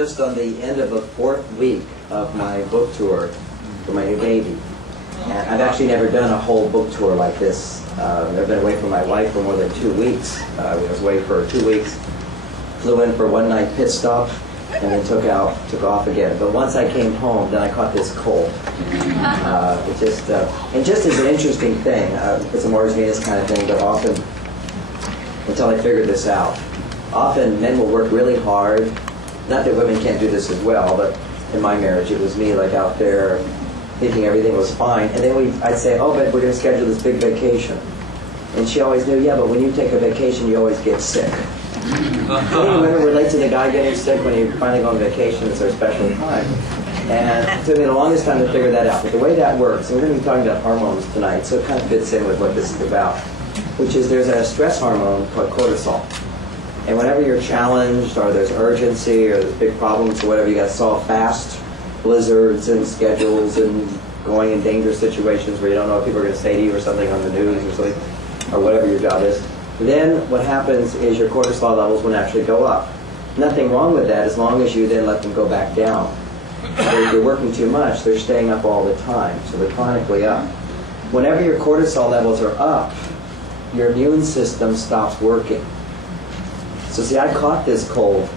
just on the end of the 4th week of my book tour for my new baby. And I've actually never done a whole book tour like this. I've been away from my wife for more than 2 weeks. I was away for 2 weeks, flew in for one night pit stop, and then took off again. But once I came home, then I caught this cold. And just as an interesting thing, it's a Mars Venus kind of thing, but often, until I figured this out, often men will work really hard. Not that women can't do this as well, but in my marriage it was me like out there thinking everything was fine. And then I'd say, oh, but we're going to schedule this big vacation. And she always knew, yeah, but when you take a vacation, you always get sick. Any women relate to the guy getting sick when you finally go on vacation? It's their special time. And it took me the longest time to figure that out. But the way that works, and we're going to be talking about hormones tonight, so it kind of fits in with what this is about, which is there's a stress hormone called cortisol. And whenever you're challenged, or there's urgency, or there's big problems, or whatever, you got to solve fast, blizzards and schedules and going in dangerous situations where you don't know what people are going to say to you or something on the news or something, or whatever your job is, then what happens is your cortisol levels will naturally go up. Nothing wrong with that as long as you then let them go back down. But if you're working too much, they're staying up all the time, so they're chronically up. Whenever your cortisol levels are up, your immune system stops working. So see, I caught this cold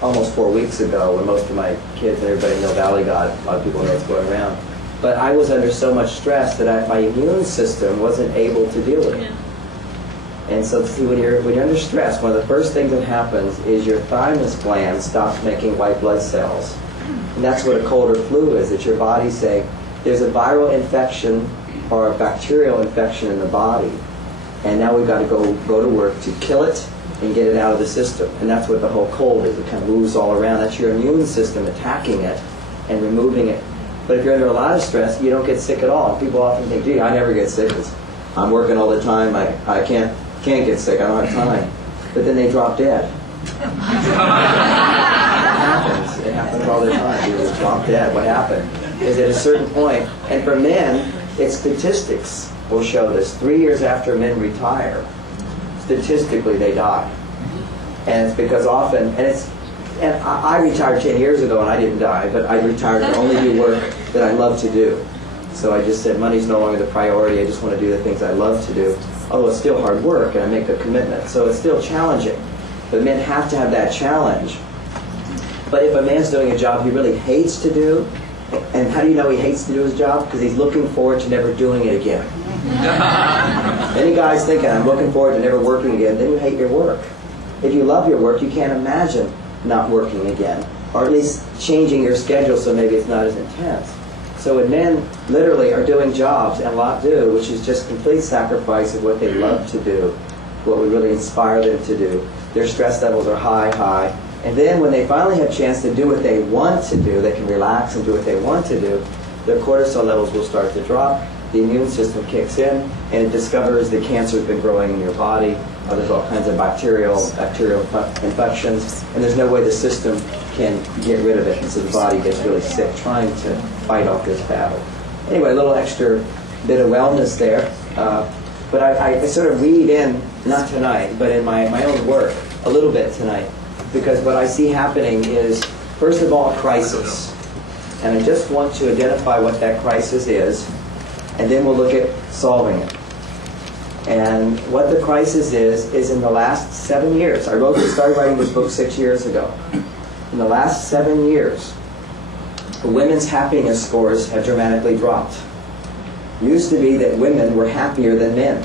almost 4 weeks ago when most of my kids and everybody in Mill Valley got it. A lot of people know what's going around. But I was under so much stress that my immune system wasn't able to deal with it. And so see, when you're under stress, one of the first things that happens is your thymus gland stops making white blood cells. And that's what a cold or flu is. It's your body saying, there's a viral infection or a bacterial infection in the body, and now we've got to go to work to kill it and get it out of the system. And that's what the whole cold is. It kind of moves all around. That's your immune system attacking it and removing it. But if you're under a lot of stress, you don't get sick at all. People often think, gee, I never get sick. I'm working all the time. I can't get sick. I don't have time. But then they drop dead. It happens. It happens all the time. People just drop dead. What happened is at a certain point, and for men, it's statistics will show this. 3 years after men retire, statistically they die. And it's because often, and I retired 10 years ago and I didn't die, but I retired to only do work that I love to do. So I just said, money's no longer the priority. I just want to do the things I love to do. Although it's still hard work and I make a commitment. So it's still challenging. But men have to have that challenge. But if a man's doing a job he really hates to do, and how do you know he hates to do his job? Because he's looking forward to never doing it again. Any guy's thinking, I'm looking forward to never working again, then you hate your work. If you love your work, you can't imagine not working again. Or at least changing your schedule so maybe it's not as intense. So when men literally are doing jobs, and a lot do, which is just complete sacrifice of what they love to do, what would really inspire them to do, their stress levels are high. And then when they finally have a chance to do what they want to do, they can relax and do what they want to do, their cortisol levels will start to drop, the immune system kicks in, and it discovers that cancer has been growing in your body, or there's all kinds of bacterial infections, and there's no way the system can get rid of it, and so the body gets really sick trying to fight off this battle. Anyway, a little extra bit of wellness there. But I sort of read in, not tonight, but in my own work, a little bit tonight, because what I see happening is, first of all, a crisis. And I just want to identify what that crisis is, and then we'll look at solving it. And what the crisis is in the last 7 years. I started writing this book 6 years ago. In the last 7 years, the women's happiness scores have dramatically dropped. It used to be that women were happier than men.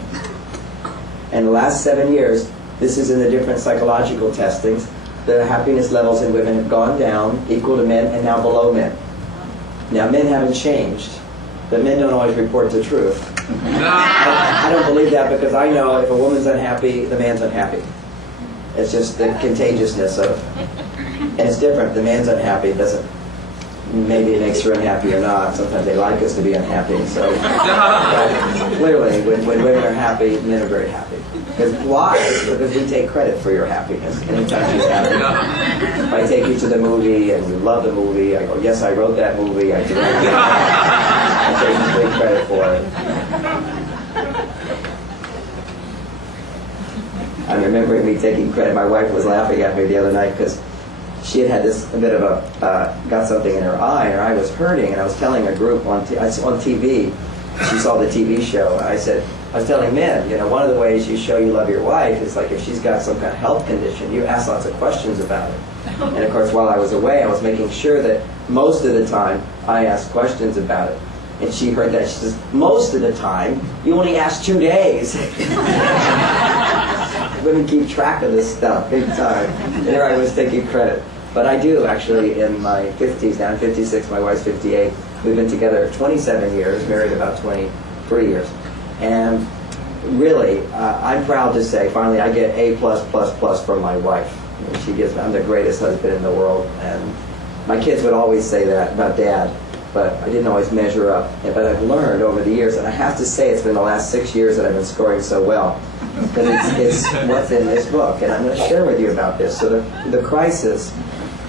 And the last 7 years, this is in the different psychological testings, the happiness levels in women have gone down, equal to men, and now below men. Now, men haven't changed, but men don't always report the truth. I don't believe that because I know if a woman's unhappy, the man's unhappy. It's just the contagiousness of, and it's different. The man's unhappy doesn't, maybe it makes her unhappy or not. Sometimes they like us to be unhappy. So clearly, when women are happy, men are very happy. Because why? Because we take credit for your happiness. Anytime she's happy. If I take you to the movie and you love the movie, I go, yes, I wrote that movie. I did it. I take complete credit for it. I'm remembering me taking credit. My wife was laughing at me the other night because she had this a bit of a got something in her eye was hurting, and I was telling a group on TV. She saw the TV show, and I was telling men, one of the ways you show you love your wife is like if she's got some kind of health condition, you ask lots of questions about it. And of course, while I was away, I was making sure that most of the time I asked questions about it. And she heard that. She says, most of the time, you only ask 2 days. Women keep track of this stuff big time. And there I was taking credit. But I do, actually, in my 50s, now I'm 56, my wife's 58. We've been together 27 years, married about 23 years. And really, I'm proud to say, finally, I get A+++ from my wife. She gives me, I'm the greatest husband in the world. And my kids would always say that about Dad, but I didn't always measure up. But I've learned over the years, and I have to say it's been the last 6 years that I've been scoring so well. Because it's what's in this book, and I'm going to share with you about this. So the crisis,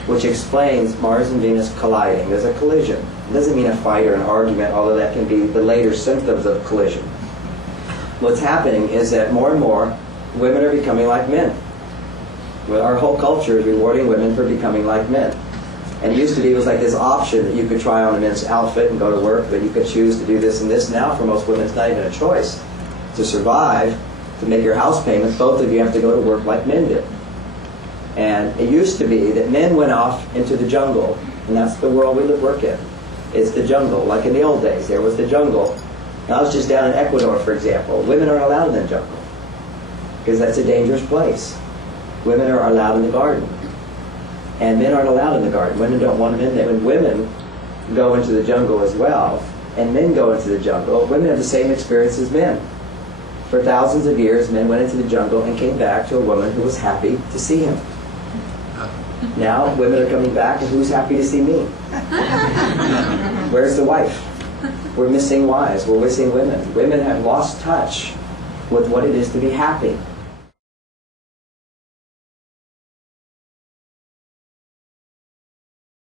which explains Mars and Venus colliding, there's a collision. It doesn't mean a fight or an argument, although that can be the later symptoms of collision. What's happening is that more and more women are becoming like men. Well, our whole culture is rewarding women for becoming like men. And it used to be, it was like this option that you could try on a men's outfit and go to work, but you could choose to do this and this. Now, for most women, it's not even a choice. To survive, to make your house payments, both of you have to go to work like men did. And it used to be that men went off into the jungle, and that's the world we work in. It's the jungle. Like in the old days, there was the jungle. And I was just down in Ecuador, for example. Women aren't allowed in the jungle because that's a dangerous place. Women are allowed in the garden. And men aren't allowed in the garden. Women don't want them in there. When women go into the jungle as well, and men go into the jungle, women have the same experience as men. For thousands of years, men went into the jungle and came back to a woman who was happy to see him. Now, women are coming back, and who's happy to see me? Where's the wife? We're missing wives. We're missing women. Women have lost touch with what it is to be happy.